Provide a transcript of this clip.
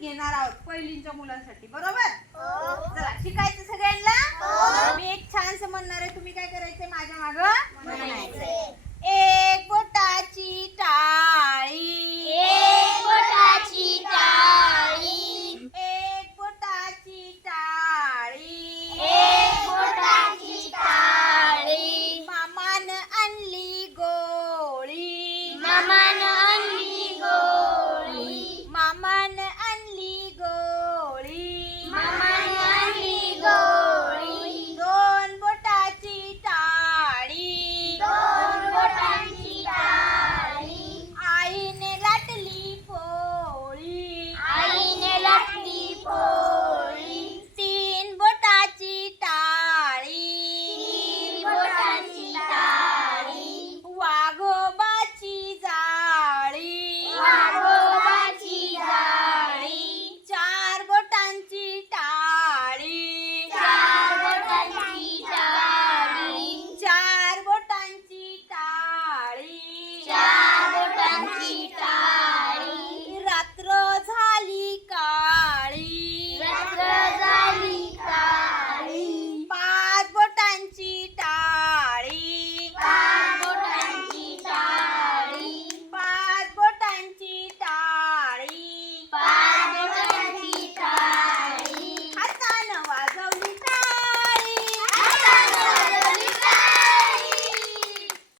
घेणार आहोत पहिलीच्या मुलांसाठी, बरोबर? चला शिकायचं सगळ्यांना. मी एक छानसं म्हणणार आहे, तुम्ही काय करायचंय माझ्या मागं म्हणायचंय. एक बोटाची टाळी